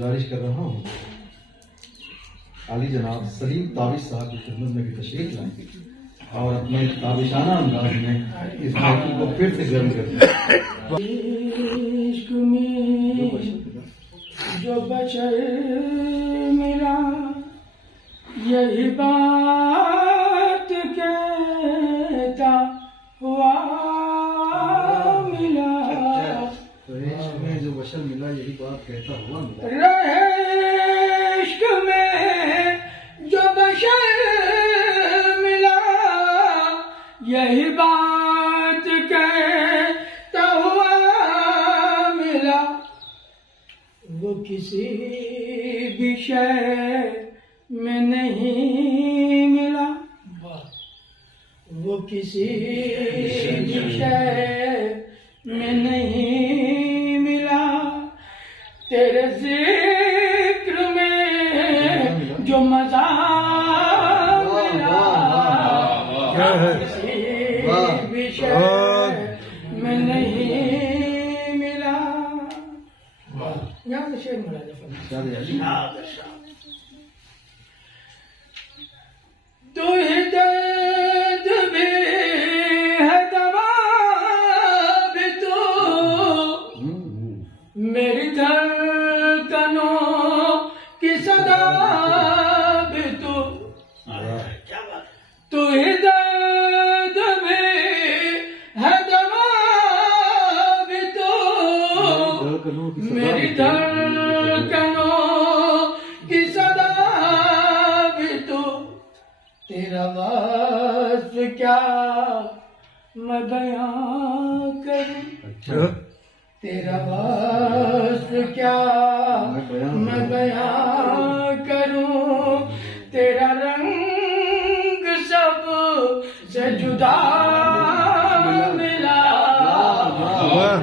गुजारिश कर रहा हूँ आली जनाब सलीम ताबिश साहब की खिदमत में भी तशरीफ लाएं और अपने ताबिशाना अंदाज में इस महफिल को फिर से गर्म कर दें। इश्क में जो बशर मिला यही बात कहता हुआ मिला। में जो बशर मिला यही बात कहता हुआ मिला। रहे इश्क में जो बशर मिला यही बात कहता हुआ मिला। वो किसी भी शय में नहीं मिला, वो किसी भी शय में नहीं मिला। तेरे जिक्र में जो मजा मिला किसी भी शय में नहीं मिला। यहाँ से शेर मिला तू ही दर्द भी है दवा भी तू मेरी धड़कनों की सदा भी तू। तू ही दर्द भी है दवा भी तू मेरी धड़कनों की सदा भी तू। तेरा वास्फ क्या मैं बयां करूं, तेरा वास्फ क्या मैं बयां करूं। तेरा रंग सब से जुदा मिला।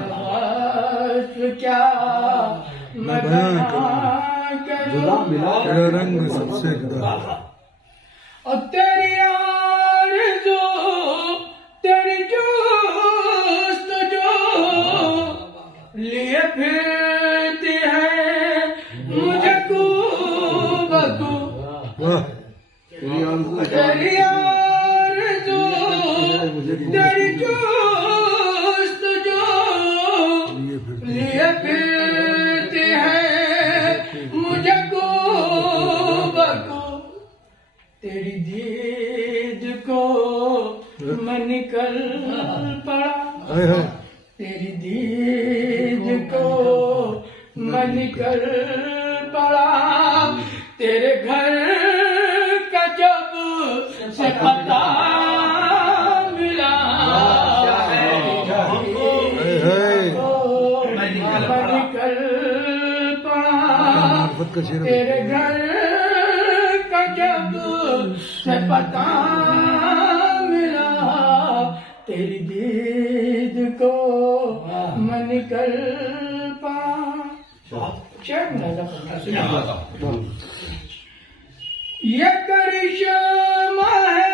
वास्फ क्या मैं बयां करूं। तेरा रंग सबसे जुदा। और तेरी आरज़ू तेरी जुस्तजू लिए फिरती है मुझे कूबकू। तेरी आरज़ू तेरी जुस्तजू लिए फिरती है मुझे कूबकू। तेरी दीद को मैं निकल पड़ा, तेरी दीद को मैं निकल पड़ा। तेरे घर का जब से पता मिला मैं निकल पड़ा। तेरे घर जब से पता मिला तेरी दीद को मैं निकल पा। ये करिश्मा है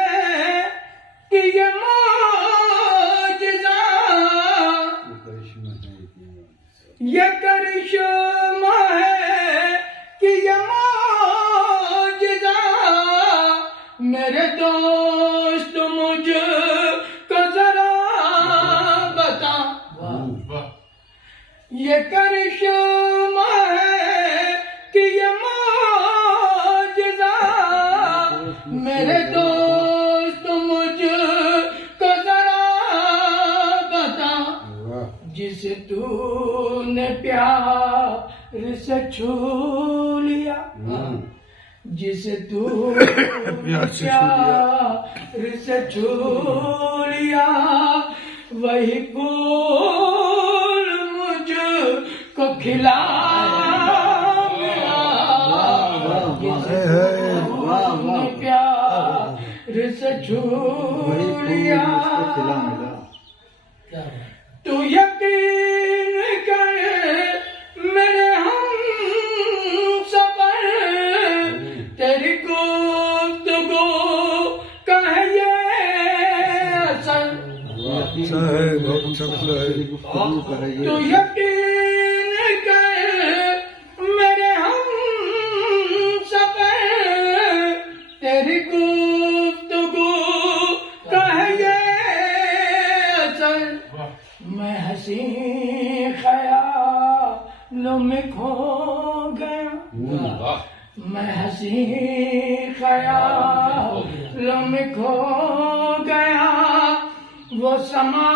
कि ये मौजज़ा, ये करिश्मा है कि ये मेरे दोस्त मुझको जरा बता। ये करिश्मा है कि ये मौजज़ा मेरे दोस्त मुझको जरा बता। जिसे तूने प्यार से छू लिया, जिसे तू प्यार से छू लिया वही फूल मुझको खिला मिला। जिसे तूने प्यार से छू लिया तू यकीन कर मेरे हम सफर। तेरी गुफ्तगू का है ये असर। तू यकीन कर मेरे हम गया, मैं हंसी ख्यालों में खो गया, वो समा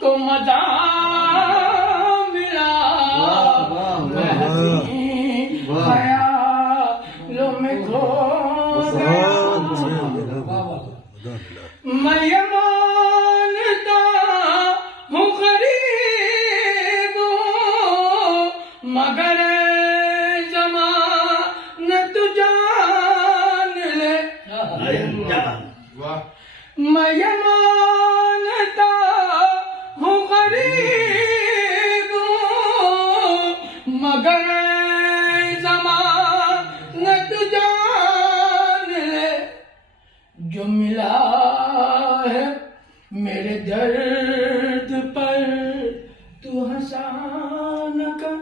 तो मजा मिला, मैं हंसी ख्यालों में खो गया। मैं ये मानता हूँ गरीब हूँ, मगर ज़मानत जान ले। मैं ये मानता हूँ गरीब हूँ, मगर ज़मानत जान ले। जो मिला है मेरे दर्द पर तू हंसा न कर,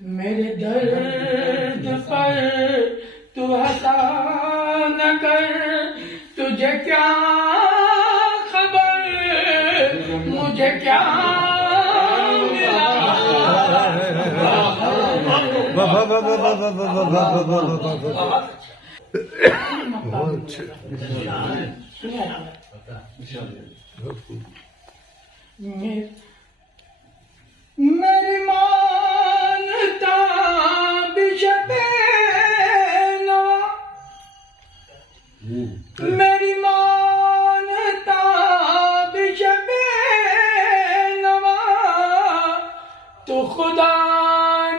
मेरे दर्द पर तू हंसा न कर, तुझे क्या खबर मुझे क्या मिला। मेरी मानता बिशबे नवा, मेरी मानता बिशबे नवा, तो खुदा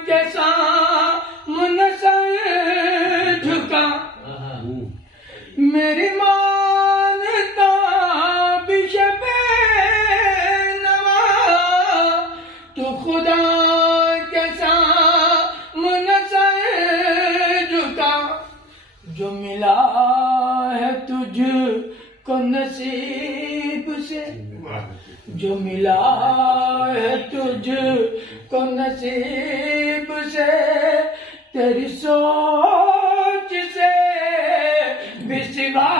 के सामने सर झुका। मेरी मानता बिशबे नवा, तो खुदा के सामने सर झुका। जो मिला है तुझको नसीब से, जो मिला है तुझको नसीब से, तेरी सोच से भी सिवा